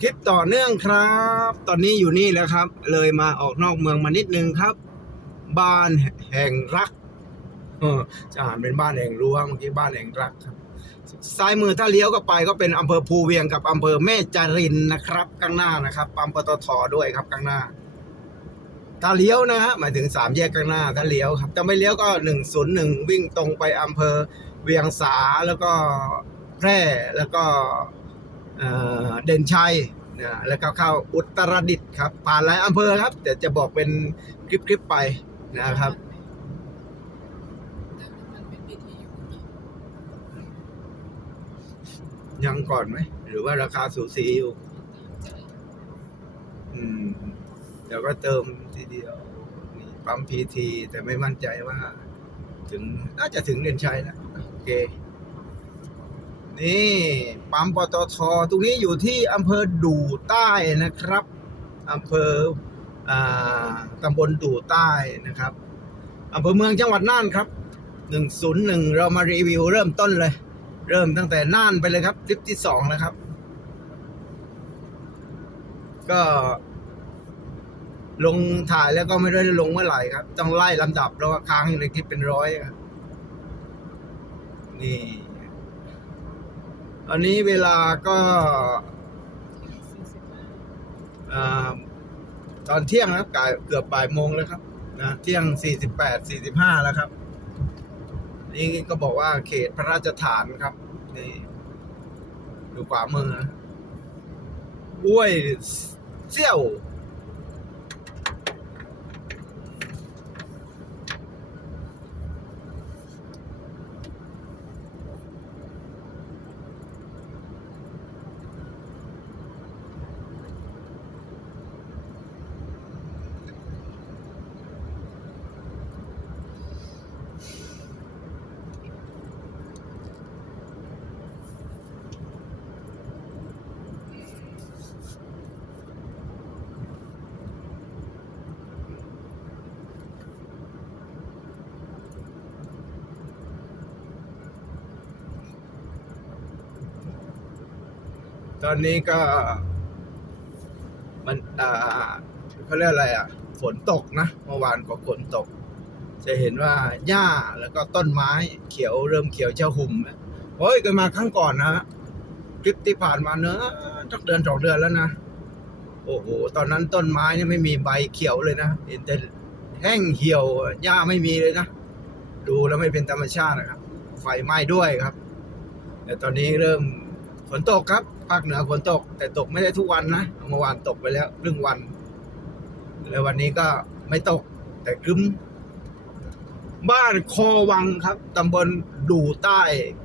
คลิปต่อเนื่องครับ ตอนนี้อยู่นี่แล้วครับ เลยมาออกนอกเมืองมานิดนึงครับ บ้านแห่งรักจะอ่านเป็นบ้านแห่งรั้วเมื่อกี้บ้านแห่งรักครับซ้ายมือถ้าเลี้ยวก็ไปก็เป็นอำเภอภูเวียงกับอำเภอแม่จารินนะครับ ข้างหน้านะครับปั๊มปตทด้วยครับข้างหน้า ถ้าเลี้ยวนะฮะหมายถึงสามแยกข้างหน้า ถ้าเลี้ยวครับถ้าไม่เลี้ยวก็หนึ่งศูนย์หนึ่งวิ่งตรงไปอำเภอเวียงสาแล้วก็แพร่แล้วก็ เด่นชัยนะแล้วก็เข้าอุตรดิตถ์ครับผ่านหลายอำเภอครับ แต่จะบอกเป็นคลิปๆไปนะครับยังก่อนไหม หรือว่าราคาสูสีอยู่ อืมเดี๋ยวก็เติมทีเดียวนี่ปั๊มพีทีแต่ไม่มั่นใจว่า ถึงน่าจะถึงเด่นชัยนะโอเค นี่ปั๊มปตทตรงนี้อยู่ที่อำเภอดู่ใต้นะครับอำเภอตำบลดู่ใต้นะครับอำเภอเมืองจังหวัดน่านครับ 101 เรามารีวิวเริ่มต้นเลย เริ่มตั้งแต่น่านไปเลยครับคลิปที่สองนะครับ ก็ลงถ่ายแล้วก็ไม่ได้ลงเมื่อไหร่ครับ ต้องไล่ลำดับเพราะว่าค้างอยู่ในคลิปเป็นร้อยครับนี่ อันนี้เวลาก็ตอนเที่ยงนะครับก่ายเกือบบ่ายโมงแล้วครับนะเที่ยงสี่สิบแปดสี่สิบห้าแล้วครับ นี่ก็บอกว่าเขตพระราชฐานครับ นี่ดูขวามือนะห้วยเซี่ยว ตอนนี้ก็ มันอ่าเขาเรียกอะไรอะ ฝนตกนะเมื่อวานก็ฝนตก จะเห็นว่าหญ้าแล้วก็ต้นไม้เขียวเริ่มเขียวเจ้าหุ่มแล้ยเคยมาครั้งก่อนนะคลิปที่ผ่านมาเนอะสักเดือนสองเดือนแล้วนะโอ้โหตอนนั้นต้นไม้เนี่ยไม่มีใบเขียวเลยนะเห็นแต่แห้งเหี่ยวหญ้าไม่มีเลยนะดูแล้วไม่เป็นธรรมชาตินะครับ ไฟไหม้ด้วยครับ แต่ตอนนี้เริ่ม ฝนตกครับ ภาคเหนือฝนตก แต่ตกไม่ได้ทุกวันนะเมื่อวานตกไปแล้วครึ่งวัน แล้ววันนี้ก็ไม่ตก แต่ครึ้ม บ้านคอวังครับตำบลดูใต้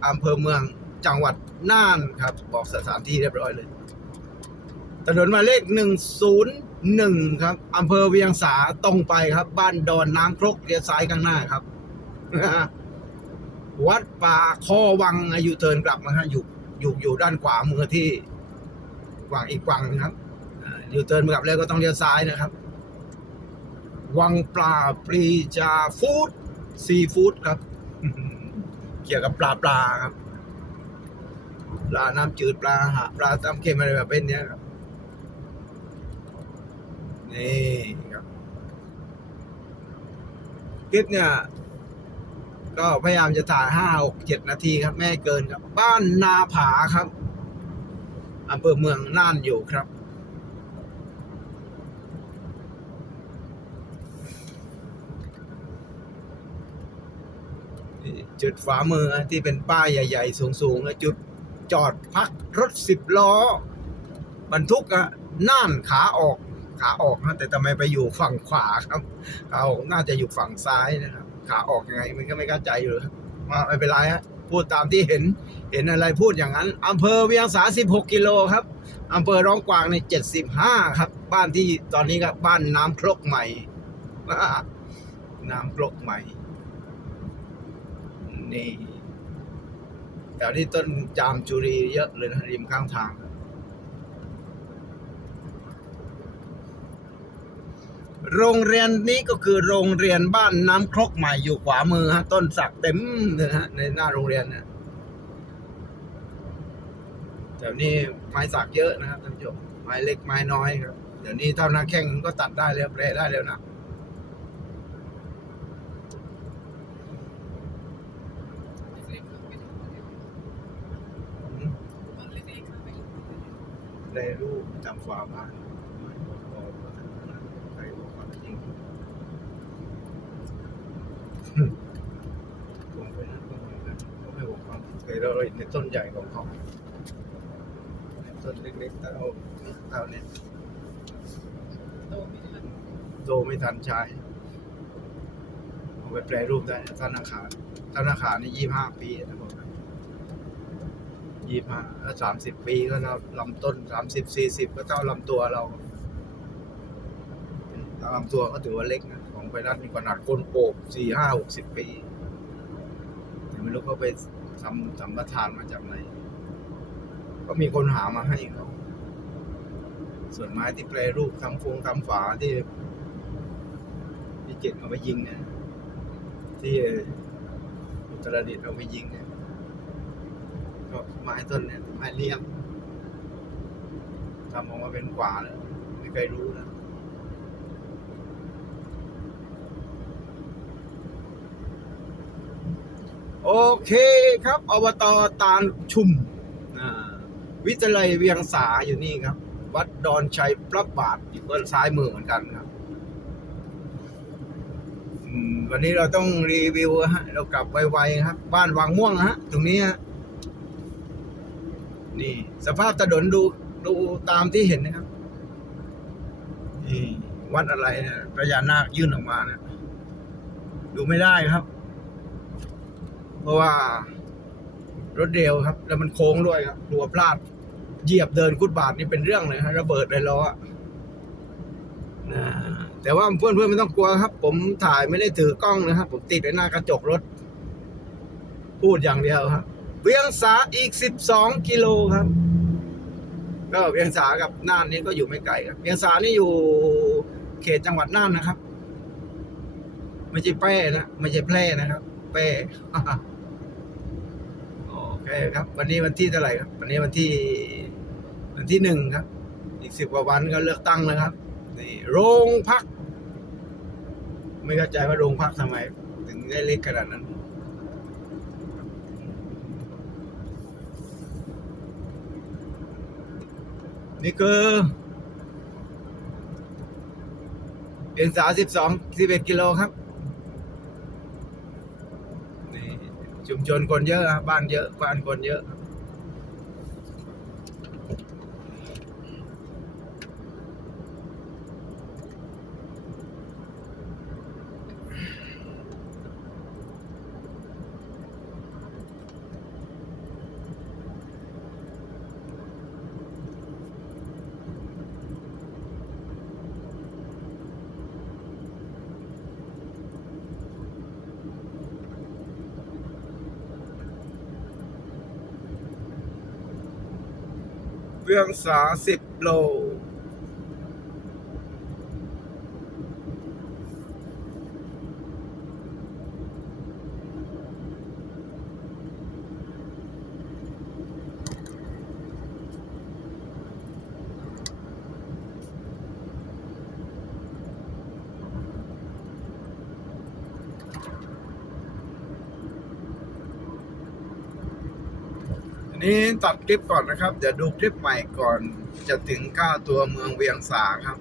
อำเภอเมืองจังหวัดน่านครับ บอกสถานที่เรียบร้อยเลยถนนหมายเลขหนึ่งศูนย์หนึ่งครับอำเภอเวียงสาตรงไปครับ บ้านดอนน้ำครกเลี้ยวซ้ายข้างหน้าครับ วัดป่าคอวังอายุเทินกลับนะฮะอยู่ อยู่อยู่ด้านขวามือที่กว่างอีกกวางนะครับอ่าอยู่เทิร์นกลับแล้วก็ต้องเลี้ยวซ้ายนะครับ วังปลาปรีจาฟู้ดซีฟู้ดครับ เกี่ยวกับปลาปลาครับปลาน้ำจืดปลาหาปลาตำเค็มอะไรแบบเป็นเนี้ยครับนี่ครับคลิปเนี่ย ก็พยายามจะถ่ายห้าหกเจ็ดนาทีครับ ไม่เกินครับ บ้านนาผาครับอำเภอเมืองน่านอยู่ครับ จุดฝามือที่เป็นป้ายใหญ่ ๆ สูงๆจุดจอดพักรถสิบล้อ บรรทุกอะน่านขาออกขาออกนะแต่ทำไมไปอยู่ฝั่งขวาครับขาออกน่าจะอยู่ฝั่งซ้ายนะครับ ขาออกยังไงมันก็ไม่เข้าใจอยู่ครับว่าไม่เป็นไรฮะพูดตามที่เห็นเห็นอะไรพูดอย่างนั้นอำเภอเวียงสา 16 กิโลครับอำเภอร้องกวางใน 75 ครับ บ้านที่ตอนนี้ก็บ้านน้ำครกใหม่ น้ำครกใหม่ นี่แถวที่ต้นจามจุรีเยอะเลยนะริมข้างทาง โรงเรียนนี้ก็คือโรงเรียนบ้านน้ำครกใหม่อยู่ขวามือฮะ ต้นสักเต็มเลยฮะในหน้าโรงเรียนเนี่ยแถแต่นี่ไม้สักเยอะนะครับท่านผู้ชมไม้เล็กไม้น้อยครับเดี๋ยวนี้เท่าหน้าแข้งก็ตัดได้แล้วแปลได้แล้วนะเล็กๆไม่ถึงคนเดียวอืมมันเล็กๆไม่ถึงคนเดียวได้รูปจำฝาบ้านใครบอกความจริงผมไปนั้นก็เหมือนกันเขาไม่บอกความ เราเห็นในต้นใหญ่ของเขาต้นเล็กๆเท่าเท่าเนี้ยโตไม่ทันโตไม่ทันใช้เอาไปแปลรูปได้ธนอาคารธนอาคารนี่ยี่ห้าปีนะผมยี่ห้าถ้าสามสิบปีก็เราลำต้นสามสิบสี่สิบก็เท่าลำตัวเราลำตัวก็ถือว่าเล็กนะของไปรัฐมีขนาดก้นโปกสี่ห้าหกสิบปีแต่ไม่รู้เขาไป ทำสัมปทานมาจากไหน ก็มีคนหามาให้เขาส่วนไม้ที่แปรรูปทำฟงทำฝาที่ที่เจ็ดเอาไปยิงเนี่ยที่อุตรดิตถ์เอาไปยิงเนี่ยก็ไม้ต้นเนี่ยไม้เลี้ยงทำออกมาเป็นขวาแล้วไม่เคยรู้นะ โอเคครับอบตตาลชุมวิทยาลัยเวียงสาอยู่นี่ครับ วัดดอนชัยพระบาทอยู่ด้านซ้ายมือเหมือนกันครับวันนี้เราต้องรีวิวฮะเรากลับไวๆครับ บ้านวังม่วงฮะ ตรงนี้ฮะนี่ สภาพถนนดูดูตามที่เห็นนะครับนี่วัดอะไรเนี่ยพญานาคยื่นออกมาเนี่ยดูไม่ได้ครับ เพราะว่ารถเร็วครับ แล้วมันโค้งด้วยครับกลัวพลาด เหยียบเดินกุดบาทนี่เป็นเรื่องเลยฮะระเบิดเลยล้ออะนะแต่ว่าเพื่อนเพื่อนๆไม่ต้องกลัวครับ ผมถ่ายไม่ได้ถือกล้องนะครับผมติดไว้หน้ากระจกรถ พูดอย่างเดียวครับเวียงสาอีกสิบสองกิโลครับ ก็เวียงสากับน่านนี่ก็อยู่ไม่ไกลครับเวียงสานี่อยู่เขตจังหวัดน่านนะครับ ไม่ใช่แพร่นะไม่ใช่แพร่นะครับแพร่ อเคครับ วันนี้วันที่เท่าไหร่ครับ วันนี้วันที่ วันที่หนึ่งครับ อีกสิบกว่าวันก็เลือกตั้งแล้วครับ นี่โรงพัก ไม่เข้าใจว่าโรงพักทำไม ถึงได้เล็กขนาดนั้นนี่คือเป็นสาสิบสองสิบเอ็ดกิโลครับ นี่ ชนคนเยอะครับบ้านเยอะบ้านคนเยอะ เวียงสาสิบโล อันนี้ตัดคลิปก่อนนะครับ เดี๋ยวดูคลิปใหม่ก่อนจะถึงก้าตัวเมืองเวียงสาครับ